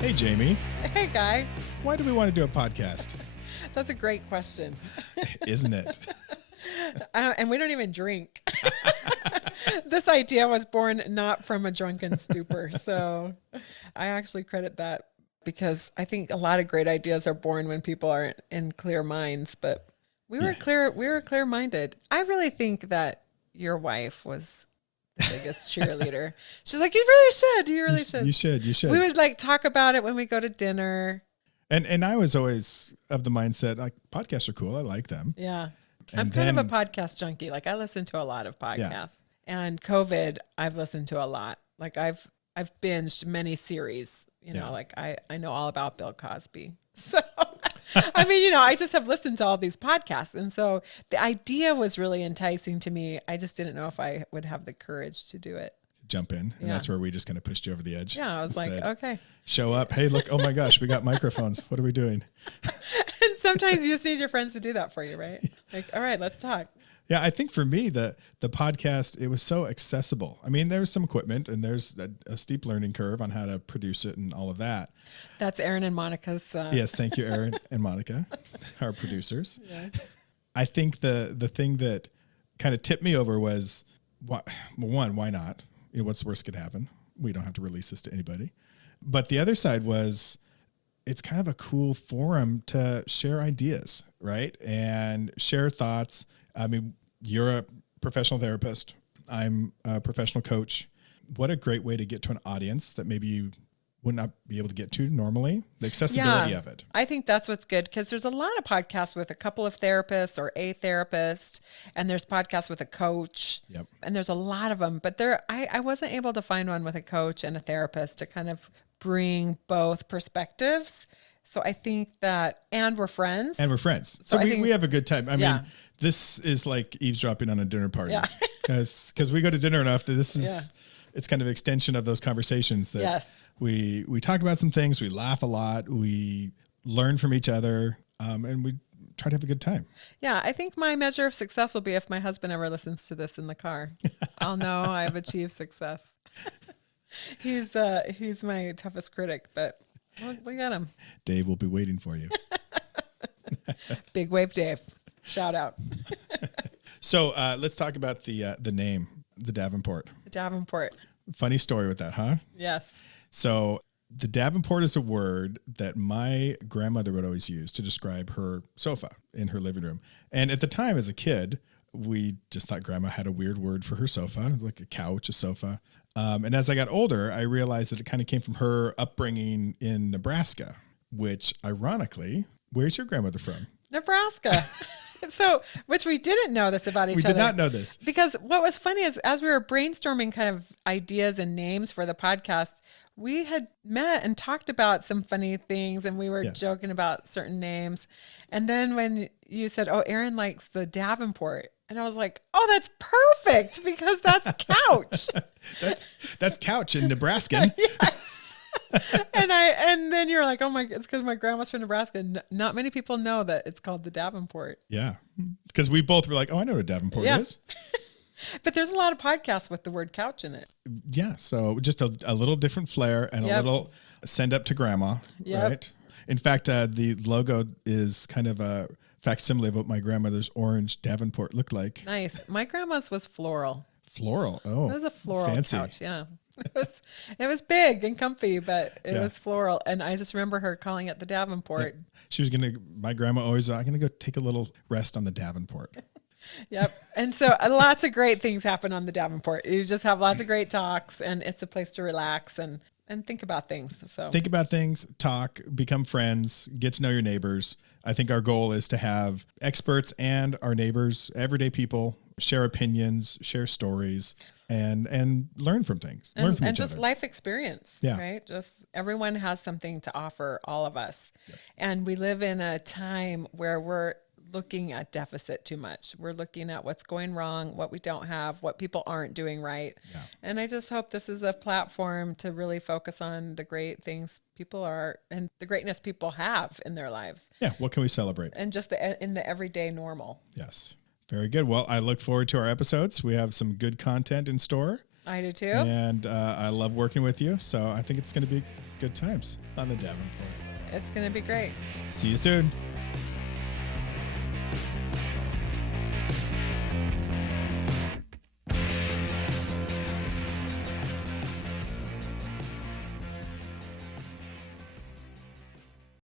Hey, Jamie. Hey, Guy. Why do we want to do a podcast? That's a great question. Isn't it? And we don't even drink. This idea was born not from a drunken stupor. So I actually credit that because I think a lot of great ideas are born when people aren't in clear minds. But we were clear-minded. I really think that your wife was the biggest cheerleader. She's like, you really should. You really should. You should. We would like talk about it when we go to dinner. And I was always of the mindset, like, podcasts are cool. I like them. Yeah. And I'm kind of a podcast junkie. Like, I listen to a lot of podcasts. Yeah. And COVID, I've listened to a lot. Like, I've binged many series. You know, like I know all about Bill Cosby. So, I mean, you know, I just have listened to all these podcasts. And so the idea was really enticing to me. I just didn't know if I would have the courage to do it. Jump in. And that's where we just kind of pushed you over the edge. Yeah, I was like, okay. Show up. Hey, look, oh my gosh, we got microphones. What are we doing? And sometimes you just need your friends to do that for you, right? Like, all right, let's talk. Yeah, I think for me, the podcast, it was so accessible. I mean, there's some equipment and there's a steep learning curve on how to produce it and all of that. That's Aaron and Monica's. Yes, thank you, Aaron and Monica, our producers. Yeah. I think the thing that kind of tipped me over was, why not? You know, what's the worst could happen? We don't have to release this to anybody. But the other side was, it's kind of a cool forum to share ideas, right? And share thoughts. I mean, you're a professional therapist. I'm a professional coach. What a great way to get to an audience that maybe you would not be able to get to normally. The accessibility of it. I think that's what's good, because there's a lot of podcasts with a couple of therapists or a therapist, and there's podcasts with a coach. Yep. And there's a lot of them, but I wasn't able to find one with a coach and a therapist to kind of bring both perspectives. So I think that, and we're friends. So we have a good time. I mean, this is like eavesdropping on a dinner party. Yeah. Because we go to dinner enough that this is, it's kind of an extension of those conversations that we talk about some things, we laugh a lot, we learn from each other, and we try to have a good time. Yeah, I think my measure of success will be if my husband ever listens to this in the car. I'll know I've achieved success. He's my toughest critic, but we got him. Dave will be waiting for you. Big Wave Dave. Shout out. So let's talk about the name, the Davenport. The Davenport. Funny story with that, huh? Yes. So the Davenport is a word that my grandmother would always use to describe her sofa in her living room. And at the time, as a kid, we just thought grandma had a weird word for her sofa, like a couch, a sofa. And as I got older, I realized that it kind of came from her upbringing in Nebraska, which ironically, where's your grandmother from? Nebraska. So, which we didn't know this about each other. We did not know this. Because what was funny is, as we were brainstorming kind of ideas and names for the podcast, we had met and talked about some funny things, and we were joking about certain names. And then when you said, oh, Aaron likes the Davenport, and I was like, oh, that's perfect, because that's couch. that's couch in Nebraskan. Yes. And then you're like, oh my, it's because my grandma's from Nebraska. Not many people know that it's called the Davenport. Yeah. Because we both were like, oh, I know what a Davenport is. But there's a lot of podcasts with the word couch in it. Yeah. So just a little different flair and a little send up to grandma. Right. In fact, the logo is kind of a facsimile of what my grandmother's orange Davenport looked like. Nice. My grandma's was floral. Floral. Oh, it was a floral fancy couch. Yeah. It was big and comfy, but it was floral. And I just remember her calling it the Davenport. Yep. She was my grandma always, I'm going to go take a little rest on the Davenport. Yep. And so lots of great things happen on the Davenport. You just have lots of great talks, and it's a place to relax and think about things. So think about things, talk, become friends, get to know your neighbors. I think our goal is to have experts and our neighbors, everyday people, share opinions, share stories, and learn from things. Learn from each just other. Life experience. Right? Just everyone has something to offer, all of us. Yep. And we live in a time where we're looking at deficit too much. We're looking at what's going wrong, what we don't have, what people aren't doing right. Yeah. And I just hope this is a platform to really focus on the great things people are and the greatness people have in their lives. Yeah. What can we celebrate? And just in the everyday normal. Yes. Very good. Well, I look forward to our episodes. We have some good content in store. I do too. And I love working with you. So I think it's going to be good times on the Davenport. It's going to be great. See you soon.